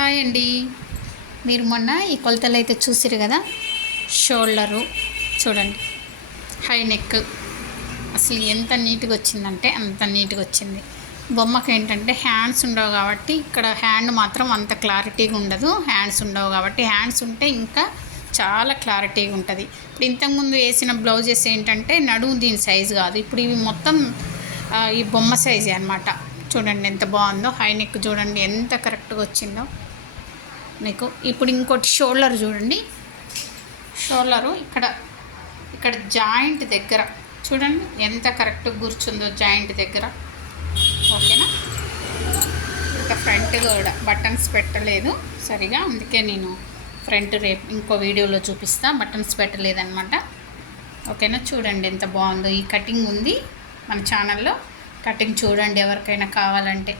Hi అండి. మీరు మొన్న ఈ కొలతలు అయితే చూసిరు కదా. షోల్డరు చూడండి, హై నెక్ అసలు ఎంత నీట్గా వచ్చిందంటే అంత నీట్గా వచ్చింది. బొమ్మకి ఏంటంటే హ్యాండ్స్ ఉండవు కాబట్టి ఇక్కడ హ్యాండ్ మాత్రం అంత క్లారిటీగా ఉండదు. హ్యాండ్స్ ఉండవు కాబట్టి, హ్యాండ్స్ ఉంటే ఇంకా చాలా క్లారిటీగా ఉంటుంది. ఇప్పుడు ఇంతకుముందు వేసిన బ్లౌజెస్ ఏంటంటే నడుము దీని సైజు కాదు, ఇప్పుడు ఇవి మొత్తం ఈ బొమ్మ సైజే అనమాట. చూడండి ఎంత బాగుందో. హై నెక్ చూడండి ఎంత కరెక్ట్గా వచ్చిందో మీకు. ఇప్పుడు ఇంకోటి షోల్డర్ చూడండి. షోల్డరు ఇక్కడ జాయింట్ దగ్గర చూడండి ఎంత కరెక్ట్గా కూర్చుందో జాయింట్ దగ్గర. ఓకేనా. ఇంకా ఫ్రంట్ కూడా బటన్స్ పెట్టలేదు సరిగా, అందుకే నేను ఫ్రంట్ రేపు ఇంకో వీడియోలో చూపిస్తా. బటన్స్ పెట్టలేదన్నమాట. ఓకేనా. చూడండి ఎంత బాగుందో. ఈ కటింగ్ ఉంది మన ఛానల్లో, కటింగ్ చూడండి ఎవరికైనా కావాలంటే.